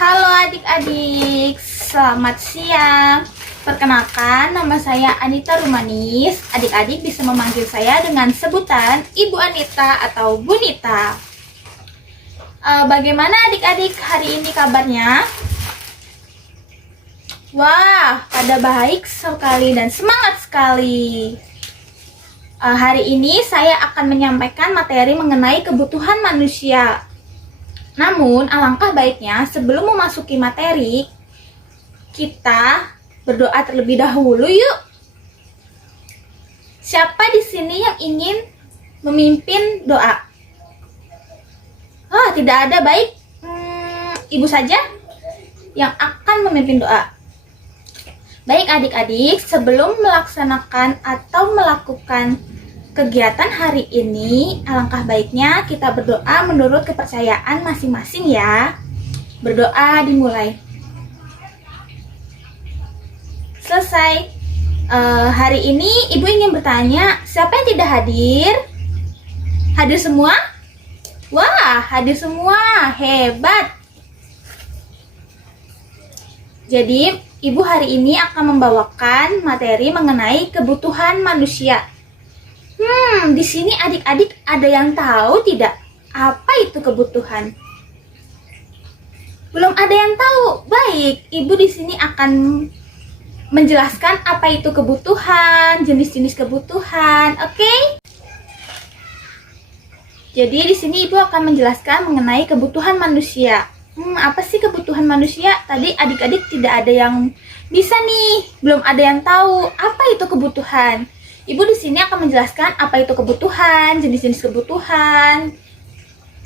Halo adik-adik, selamat siang. Perkenalkan, nama saya Anita Rumanis. Adik-adik bisa memanggil saya dengan sebutan Ibu Anita atau Bu Nita. Bagaimana adik-adik hari ini kabarnya? Wah, pada baik sekali dan semangat sekali. Hari ini saya akan menyampaikan materi mengenai kebutuhan manusia. Namun, alangkah baiknya sebelum memasuki materi, kita berdoa terlebih dahulu yuk. Siapa di sini yang ingin memimpin doa? Tidak ada, baik. Ibu saja yang akan memimpin doa. Baik adik-adik, sebelum melaksanakan atau melakukan kegiatan hari ini, alangkah baiknya kita berdoa menurut kepercayaan masing-masing ya. Berdoa dimulai. Selesai. Hari ini Ibu ingin bertanya, siapa yang tidak hadir? Hadir semua? Wah, hadir semua. Hebat. Jadi, Ibu hari ini akan membawakan materi mengenai kebutuhan manusia. Di sini adik-adik ada yang tahu tidak apa itu kebutuhan? Belum ada yang tahu. Baik, Ibu di sini akan menjelaskan apa itu kebutuhan, jenis-jenis kebutuhan, oke? Jadi di sini Ibu akan menjelaskan mengenai kebutuhan manusia. Apa sih kebutuhan manusia? Tadi adik-adik tidak ada yang bisa nih, belum ada yang tahu apa itu kebutuhan. Ibu di sini akan menjelaskan apa itu kebutuhan, jenis-jenis kebutuhan,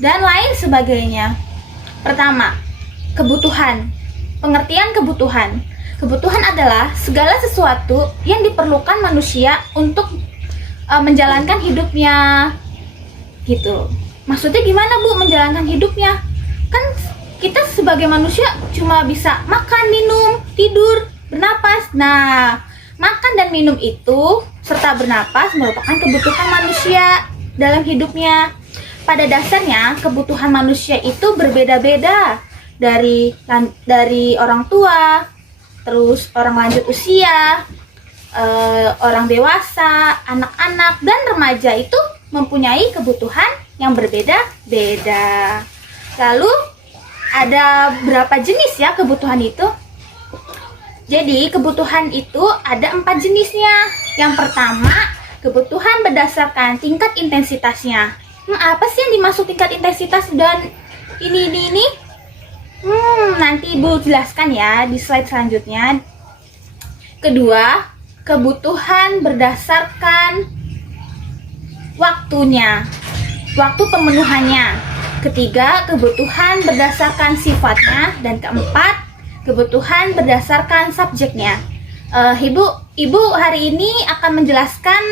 dan lain sebagainya. Pertama, kebutuhan. Pengertian kebutuhan. Kebutuhan adalah segala sesuatu yang diperlukan manusia untuk menjalankan hidupnya. Gitu. Maksudnya gimana, Bu, menjalankan hidupnya? Kan kita sebagai manusia cuma bisa makan, minum, tidur, bernapas. Nah, makan dan minum itu serta bernapas merupakan kebutuhan manusia dalam hidupnya. Pada dasarnya, kebutuhan manusia itu berbeda-beda dari orang tua, terus orang lanjut usia, orang dewasa, anak-anak, dan remaja itu mempunyai kebutuhan yang berbeda-beda. Lalu, ada berapa jenis ya kebutuhan itu? Jadi, kebutuhan itu ada 4 jenisnya. Yang pertama, kebutuhan berdasarkan tingkat intensitasnya. Apa sih yang dimaksud tingkat intensitas dan ini? Nanti Ibu jelaskan ya di slide selanjutnya. Kedua, kebutuhan berdasarkan waktunya, waktu pemenuhannya. Ketiga, kebutuhan berdasarkan sifatnya. Dan keempat, kebutuhan berdasarkan subjeknya. Ibu hari ini akan menjelaskan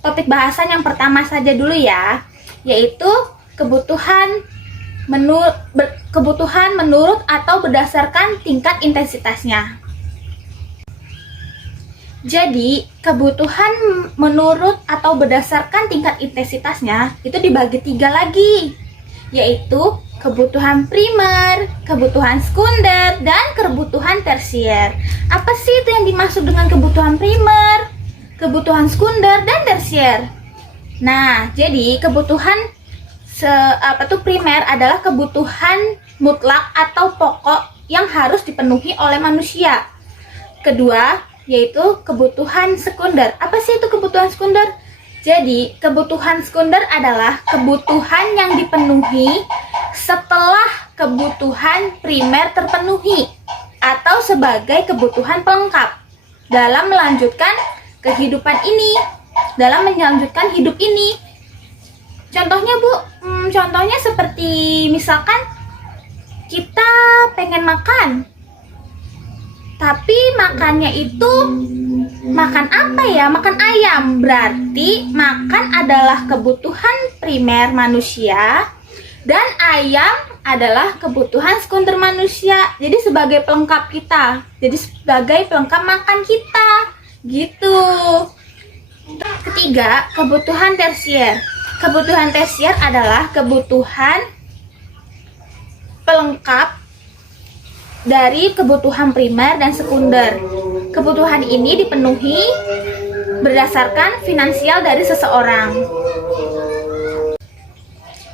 topik bahasan yang pertama saja dulu ya, yaitu kebutuhan menurut atau berdasarkan tingkat intensitasnya. Jadi, kebutuhan menurut atau berdasarkan tingkat intensitasnya itu dibagi 3 lagi, yaitu kebutuhan primer, kebutuhan sekunder, dan kebutuhan tersier. Apa sih itu yang dimaksud dengan kebutuhan primer, kebutuhan sekunder, dan tersier? Nah, jadi kebutuhan primer adalah kebutuhan mutlak atau pokok yang harus dipenuhi oleh manusia. Kedua, yaitu kebutuhan sekunder. Apa sih itu kebutuhan sekunder? Jadi, kebutuhan sekunder adalah kebutuhan yang dipenuhi setelah kebutuhan primer terpenuhi atau sebagai kebutuhan pelengkap dalam melanjutkan kehidupan ini, dalam melanjutkan hidup ini. Contohnya, Bu, contohnya seperti misalkan kita pengen makan, tapi makannya itu makan apa ya? Makan ayam. Berarti makan adalah kebutuhan primer manusia dan ayam adalah kebutuhan sekunder manusia. Jadi sebagai pelengkap kita. Jadi sebagai pelengkap makan kita. Gitu. Ketiga, kebutuhan tersier. Kebutuhan tersier adalah kebutuhan pelengkap dari kebutuhan primer dan sekunder. Kebutuhan ini dipenuhi berdasarkan finansial dari seseorang.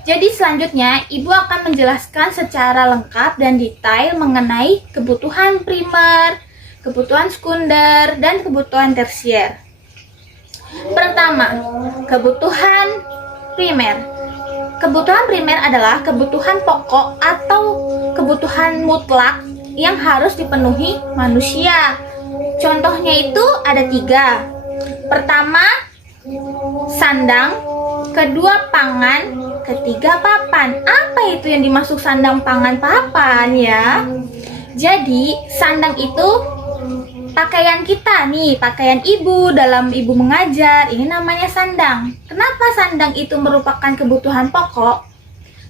Jadi selanjutnya, Ibu akan menjelaskan secara lengkap dan detail mengenai kebutuhan primer, kebutuhan sekunder, dan kebutuhan tersier. Pertama, kebutuhan primer. Kebutuhan primer adalah kebutuhan pokok atau kebutuhan mutlak yang harus dipenuhi manusia. Contohnya itu ada 3. Pertama, sandang. Kedua, pangan. Ketiga, papan. Apa itu yang dimaksud sandang, pangan, papan ya? Jadi, sandang itu pakaian kita nih, pakaian ibu dalam ibu mengajar. Ini namanya sandang. Kenapa sandang itu merupakan kebutuhan pokok?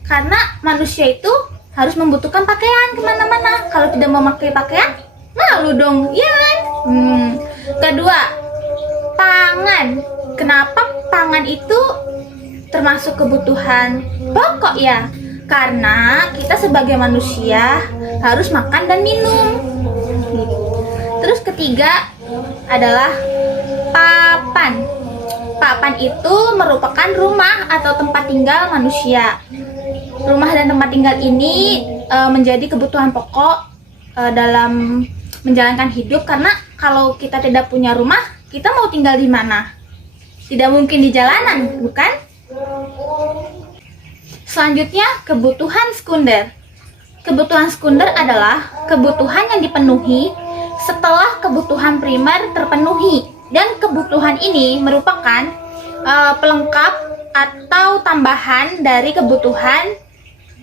Karena manusia itu harus membutuhkan pakaian kemana-mana. Kalau tidak memakai pakaian, malu dong, iya kan? Kedua, pangan. Kenapa pangan itu termasuk kebutuhan pokok ya? Karena kita sebagai manusia harus makan dan minum. Terus ketiga adalah papan. Papan itu merupakan rumah atau tempat tinggal manusia. Rumah dan tempat tinggal ini menjadi kebutuhan pokok dalam menjalankan hidup, karena kalau kita tidak punya rumah, kita mau tinggal di mana? Tidak mungkin di jalanan, bukan? Selanjutnya, kebutuhan sekunder. Kebutuhan sekunder adalah kebutuhan yang dipenuhi setelah kebutuhan primer terpenuhi, dan kebutuhan ini merupakan pelengkap atau tambahan dari kebutuhan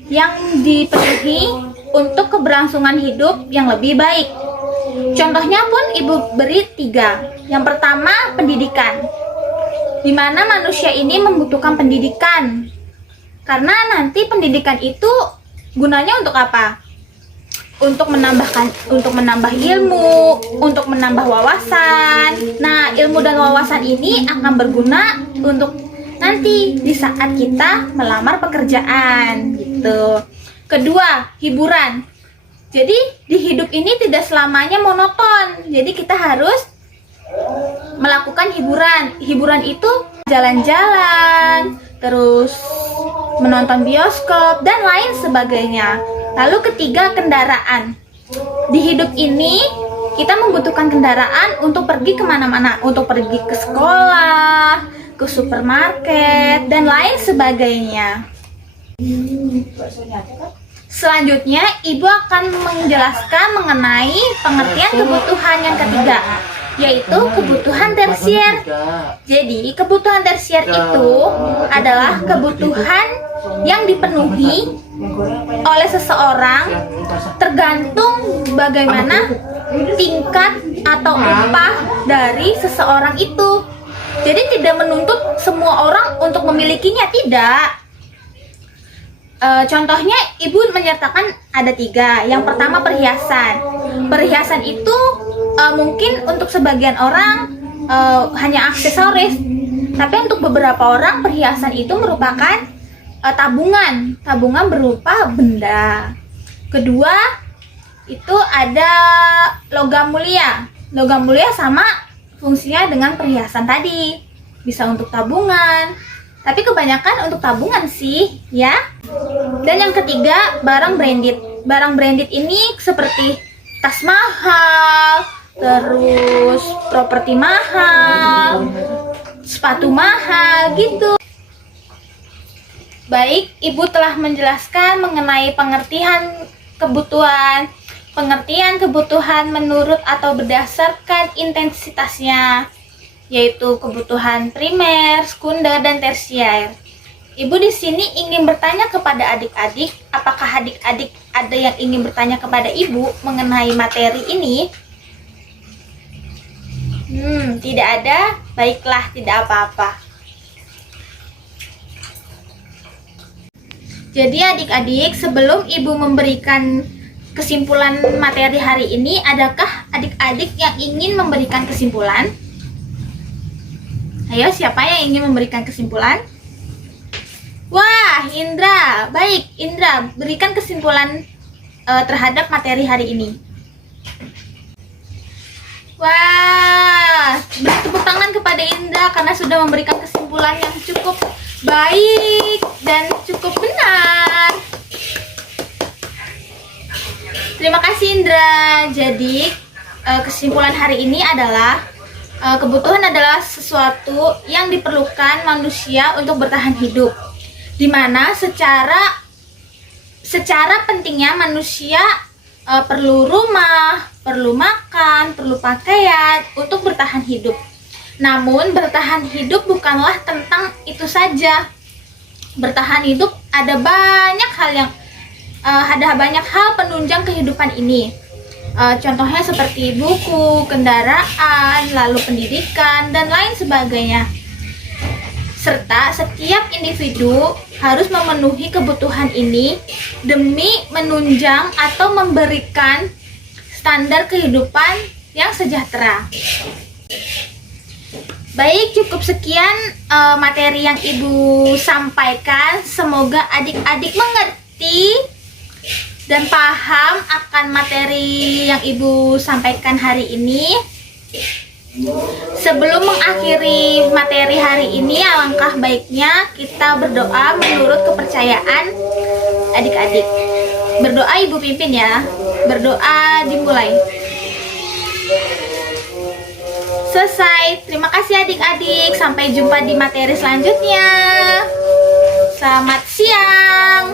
yang dipenuhi untuk keberlangsungan hidup yang lebih baik. Contohnya pun Ibu beri 3. Yang pertama, pendidikan, di mana manusia ini membutuhkan pendidikan, karena nanti pendidikan itu gunanya untuk apa? Untuk menambah ilmu, untuk menambah wawasan. Nah, ilmu dan wawasan ini akan berguna untuk nanti di saat kita melamar pekerjaan gitu. Kedua, hiburan. Jadi di hidup ini tidak selamanya monoton. Jadi kita harus melakukan hiburan. Hiburan itu jalan-jalan, terus menonton bioskop dan lain sebagainya. Lalu ketiga, kendaraan. Di hidup ini kita membutuhkan kendaraan untuk pergi kemana-mana, untuk pergi ke sekolah, ke supermarket, dan lain sebagainya. Selanjutnya, Ibu akan menjelaskan mengenai pengertian kebutuhan yang ketiga, yaitu kebutuhan tersier. Jadi, kebutuhan tersier itu adalah kebutuhan yang dipenuhi oleh seseorang tergantung bagaimana tingkat atau upah dari seseorang itu. Jadi tidak menuntut semua orang untuk memilikinya, tidak. Contohnya Ibu menyertakan ada 3. Yang pertama, perhiasan. Perhiasan itu mungkin untuk sebagian orang hanya aksesoris, tapi untuk beberapa orang perhiasan itu merupakan tabungan berupa benda. Kedua, itu ada logam mulia. Logam mulia sama fungsinya dengan perhiasan tadi, bisa untuk tabungan, tapi kebanyakan untuk tabungan sih ya. Dan yang ketiga, barang branded. Barang branded ini seperti tas mahal, terus properti mahal, sepatu mahal gitu. Baik, Ibu telah menjelaskan mengenai pengertian kebutuhan menurut atau berdasarkan intensitasnya, yaitu kebutuhan primer, sekunder, dan tersier. Ibu di sini ingin bertanya kepada adik-adik, apakah adik-adik ada yang ingin bertanya kepada Ibu mengenai materi ini? Tidak ada? Baiklah, tidak apa-apa. Jadi adik-adik, sebelum Ibu memberikan kesimpulan materi hari ini, adakah adik-adik yang ingin memberikan kesimpulan? Ayo, siapa yang ingin memberikan kesimpulan? Wah, Indra. Baik, Indra, berikan kesimpulan terhadap materi hari ini. Wah, beri tepuk tangan kepada Indra karena sudah memberikan kesimpulan yang cukup baik dan cukup benar. Terima kasih Indra. Jadi kesimpulan hari ini adalah kebutuhan adalah sesuatu yang diperlukan manusia untuk bertahan hidup, dimana secara pentingnya manusia perlu rumah, perlu makan, perlu pakaian untuk bertahan hidup. Namun bertahan hidup bukanlah tentang itu saja. Bertahan hidup ada banyak hal penunjang kehidupan ini. Contohnya seperti buku, kendaraan, lalu pendidikan, dan lain sebagainya. Serta setiap individu harus memenuhi kebutuhan ini demi menunjang atau memberikan standar kehidupan yang sejahtera. Baik, cukup sekian materi yang Ibu sampaikan. Semoga adik-adik mengerti dan paham akan materi yang Ibu sampaikan hari ini. Sebelum mengakhiri materi hari ini, alangkah baiknya kita berdoa menurut kepercayaan adik-adik. Berdoa Ibu pimpin ya. Berdoa dimulai. Selesai. Terima kasih adik-adik. Sampai jumpa di materi selanjutnya. Selamat siang.